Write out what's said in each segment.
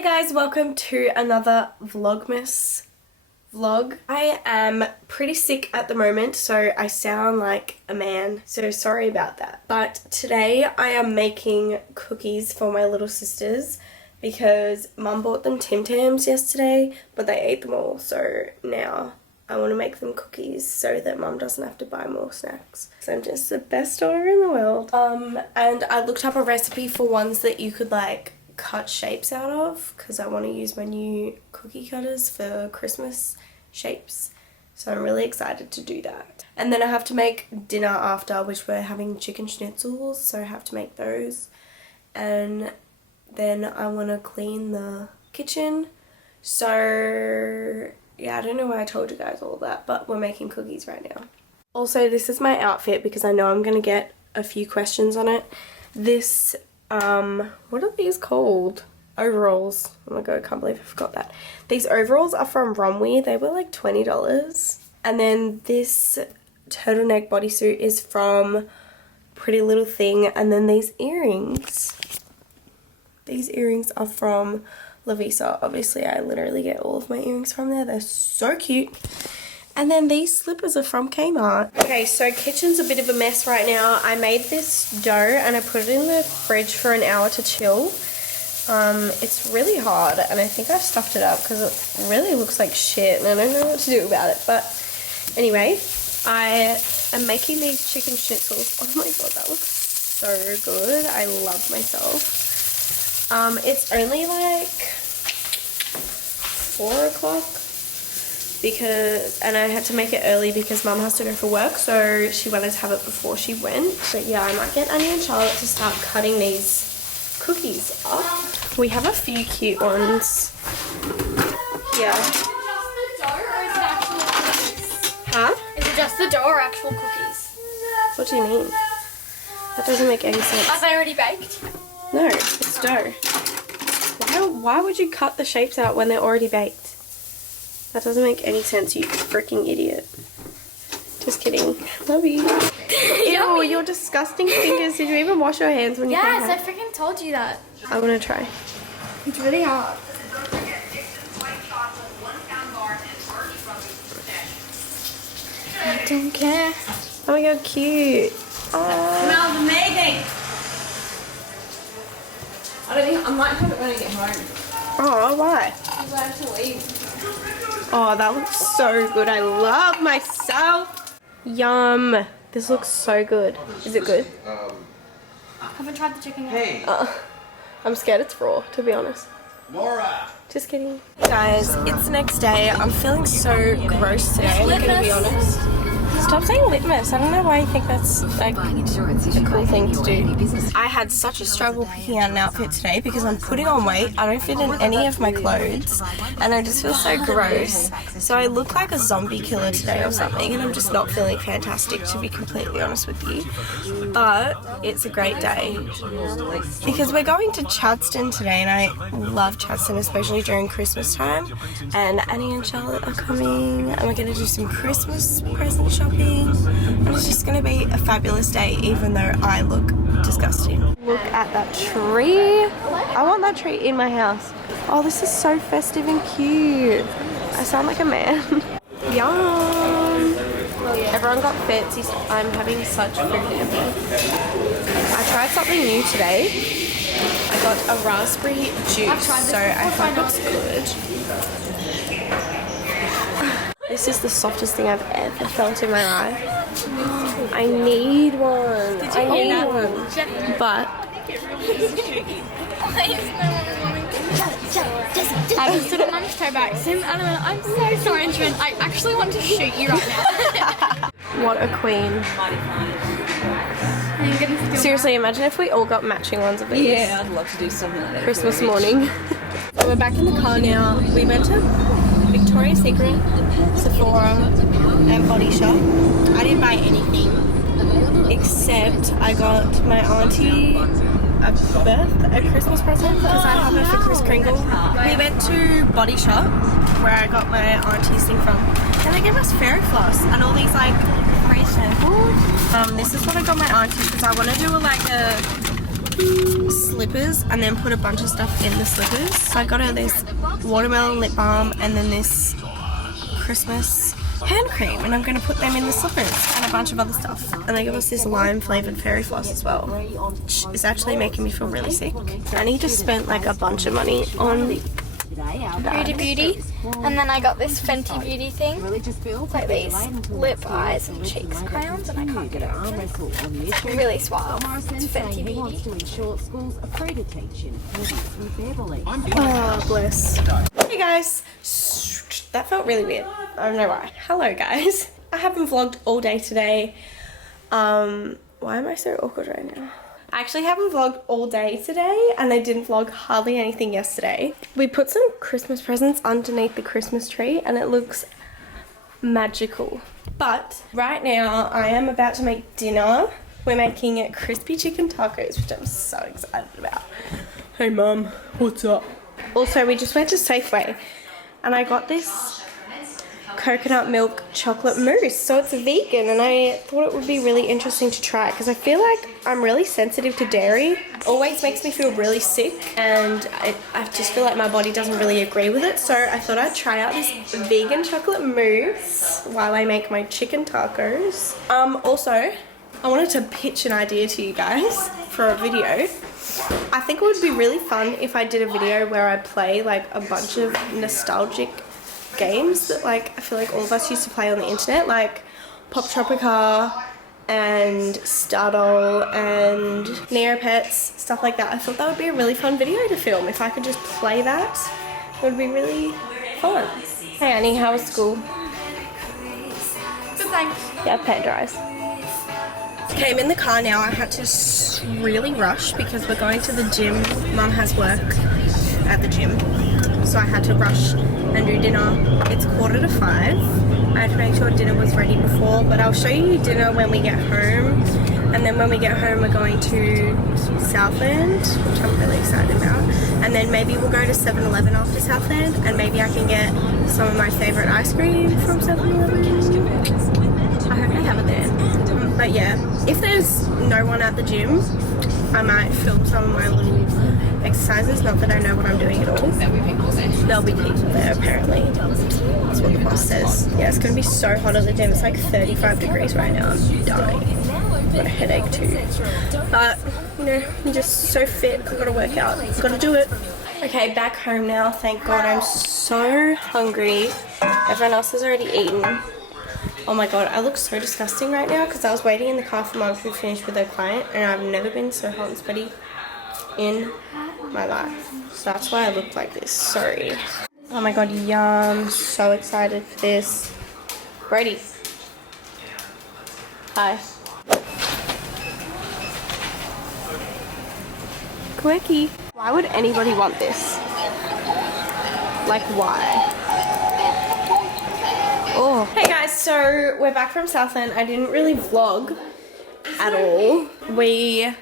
Hey guys, welcome to another Vlogmas vlog. I am pretty sick at the moment, so I sound like a man, so sorry about that. But today I am making cookies for my little sisters because Mum bought them Tim Tams yesterday, but they ate them all, so now I want to make them cookies so that Mum doesn't have to buy more snacks. So I'm just the best daughter in the world. And I looked up a recipe for ones that you could like cut shapes out of because I want to use my new cookie cutters for Christmas shapes. So I'm really excited to do that. And then I have to make dinner after, which we're having chicken schnitzels, so I have to make those. And then I want to clean the kitchen. So yeah, I don't know why I told you guys all that, but we're making cookies right now. Also, this is my outfit because I know I'm going to get a few questions on it. This, what are these called? Overalls. Oh my god, I can't believe I forgot that. These overalls are from Romwe. They were like $20. And then this turtleneck bodysuit is from Pretty Little Thing. And then these earrings. These earrings are from Lavisa. Obviously, I literally get all of my earrings from there. They're so cute. And then these slippers are from Kmart. Okay, so kitchen's a bit of a mess right now. I made this dough and I put it in the fridge for an hour to chill. It's really hard and I think I've stuffed it up because it really looks like shit and I don't know what to do about it. But anyway, I am making these chicken schnitzels. Oh my god, that looks so good. I love myself. It's only like 4 o'clock and I had to make it early because Mum has to go for work, so she wanted to have it before she went. But yeah, I might get Annie and Charlotte to start cutting these cookies up. We have a few cute ones. Yeah. Huh? Is it just the dough or actual cookies? What do you mean? That doesn't make any sense. Are they already baked? No, it's dough. Why would you cut the shapes out when they're already baked? That doesn't make any sense, you freaking idiot. Just kidding. Love you. Ew, your disgusting fingers. Did you even wash your hands when you came home? Yes, I freaking told you that. I want to try. It's really hard. I don't care. Oh my god, cute. Oh. Smells amazing. I might have it when I get home. Oh, why? Because I have to leave. Oh, that looks so good. I love myself. Yum. This looks so good. Is it good? Haven't tried the chicken yet. I'm scared it's raw, to be honest. Laura! Just kidding. Guys, it's the next day. I'm feeling so gross today, I'm gonna be honest. Stop saying litmus. I don't know why you think that's like a cool thing to do. I had such a struggle picking out an outfit today because I'm putting on weight. I don't fit in any of my clothes and I just feel so gross. So I look like a zombie killer today or something and I'm just not feeling fantastic, to be completely honest with you. But it's a great day because we're going to Chadstone today and I love Chadstone, especially during Christmas time. And Annie and Charlotte are coming and we're going to do some Christmas present shopping. And it's just going to be a fabulous day even though I look disgusting. Look at that tree. I want that tree in my house. Oh, this is so festive and cute. I sound like a man. Yum. Everyone got fancy. I'm having such food envy. I tried something new today. I got a raspberry juice, so I hope it's good. This is the softest thing I've ever felt in my life. I need one. I need one. But I just did a Mum's toe back. I'm so sorry, Adrian. I actually want to shoot you right now. what a queen. Seriously, imagine if we all got matching ones of these. Yeah, I'd love to do something like that. Christmas morning. So we're back in the car now. We went to Victoria's Secret, Sephora and Body Shop. I didn't buy anything except I got my auntie a Christmas present because I have her for Kris Kringle. We went to Body Shop where I got my auntie's thing from and they gave us fairy floss and all these like free samples. This is what I got my auntie because I want to do like a slippers and then put a bunch of stuff in the slippers. So I got her this watermelon lip balm and then this Christmas hand cream, and I'm going to put them in the slippers and a bunch of other stuff. And they give us this lime flavoured fairy floss as well, which is actually making me feel really sick. I need to spend like a bunch of money on Beauty. And then I got this Fenty Beauty thing. It's like these lip, eyes and cheeks crayons, and I can't get it open. It's really suave. It's Fenty Beauty. Oh, bless. Hey guys. That felt really weird. I don't know why. Hello guys. I haven't vlogged all day today. Why am I so awkward right now? I actually haven't vlogged all day today, and I didn't vlog hardly anything yesterday. We put some Christmas presents underneath the Christmas tree and it looks magical. But right now I am about to make dinner. We're making crispy chicken tacos, which I'm so excited about. Hey mum, what's up? Also, we just went to Safeway and I got this coconut milk chocolate mousse. So it's vegan, and I thought it would be really interesting to try because I feel like I'm really sensitive to dairy. It always makes me feel really sick, and I just feel like my body doesn't really agree with it. So I thought I'd try out this vegan chocolate mousse while I make my chicken tacos. Also, I wanted to pitch an idea to you guys for a video. I think it would be really fun if I did a video where I play like a bunch of nostalgic games that like I feel like all of us used to play on the internet, like Pop Tropica and Stardoll and Neopets, stuff like that. I thought that would be a really fun video to film. If I could just play that, it would be really fun. Hey Annie, how was school? Good, thanks. Yeah, pan dries. Okay, I'm in the car now. I had to really rush because we're going to the gym. Mum has work at the gym, so I had to rush and do dinner. It's 4:45. I had to make sure dinner was ready before, but I'll show you dinner when we get home. And then when we get home, we're going to Southland, which I'm really excited about. And then maybe we'll go to 7-Eleven after Southland, and maybe I can get some of my favourite ice cream from 7-Eleven. I hope they have it there. But yeah, if there's no one at the gym, I might film some of my little exercises. Not that I know what I'm doing at all. There'll be people there apparently. That's what the boss says. Yeah, it's going to be so hot at the gym. It's like 35 degrees right now. I'm dying. I've got a headache too. But, you know, I'm just so fit. I've got to work out. I've got to do it. Okay, back home now. Thank God. I'm so hungry. Everyone else has already eaten. Oh my god, I look so disgusting right now because I was waiting in the car for Mum to finish with her client, and I've never been so hot and sweaty in my life. So that's why I look like this. Sorry. Oh my god, yum. So excited for this. Ready. Hi. Quirky. Why would anybody want this? Like, why? Oh. Hey guys, so we're back from Southland. I didn't really vlog at all. We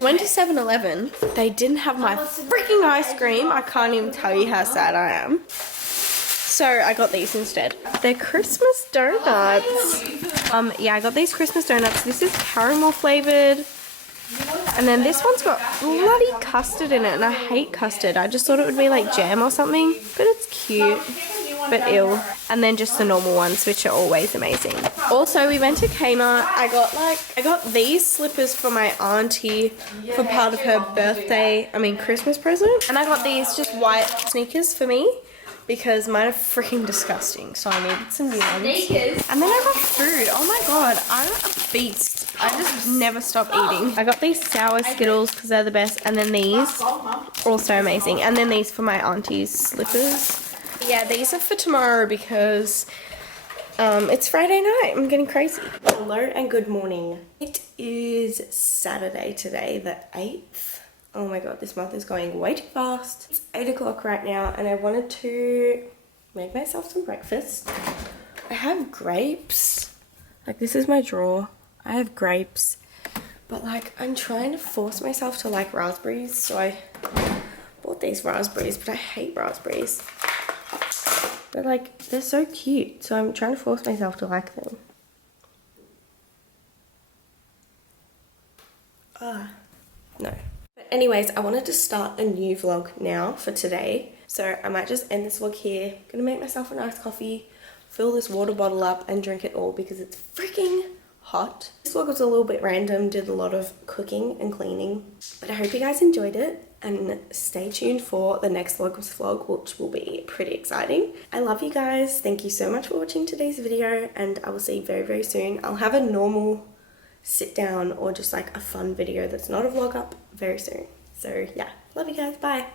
went to 7-Eleven. They didn't have my freaking ice cream. I can't even tell you how sad I am. So I got these instead. They're Christmas donuts. Yeah, I got these Christmas donuts. This is caramel flavored. And then this one's got bloody custard in it, and I hate custard. I just thought it would be like jam or something, but it's cute. But ill. And then just the normal ones, which are always amazing. Also, we went to Kmart. I got these slippers for my auntie for part of her Christmas present. And I got these just white sneakers for me because mine are freaking disgusting. So I needed some new ones. And then I got food. Oh my god, I'm a beast. I just never stop eating. I got these sour Skittles because they're the best. And then these, also amazing. And then these for my auntie's slippers. Yeah, these are for tomorrow because it's Friday night. I'm getting crazy. Hello and good morning. It is Saturday today, the 8th. Oh my god, this month is going way too fast. It's 8 o'clock right now, and I wanted to make myself some breakfast. I have grapes. Like, this is my drawer. I have grapes. But like, I'm trying to force myself to like raspberries, so I bought these raspberries, but I hate raspberries. But like, they're so cute, so I'm trying to force myself to like them. No. anyways, I wanted to start a new vlog now for today. So I might just end this vlog here. Gonna make myself a nice coffee, fill this water bottle up and drink it all because it's freaking hot. This vlog was a little bit random, did a lot of cooking and cleaning, but I hope you guys enjoyed it and stay tuned for the next Vlogmas vlog, which will be pretty exciting. I love you guys. Thank you so much for watching today's video and I will see you very, very soon. I'll have a normal sit down or just like a fun video that's not a vlog up very soon. So yeah, love you guys. Bye.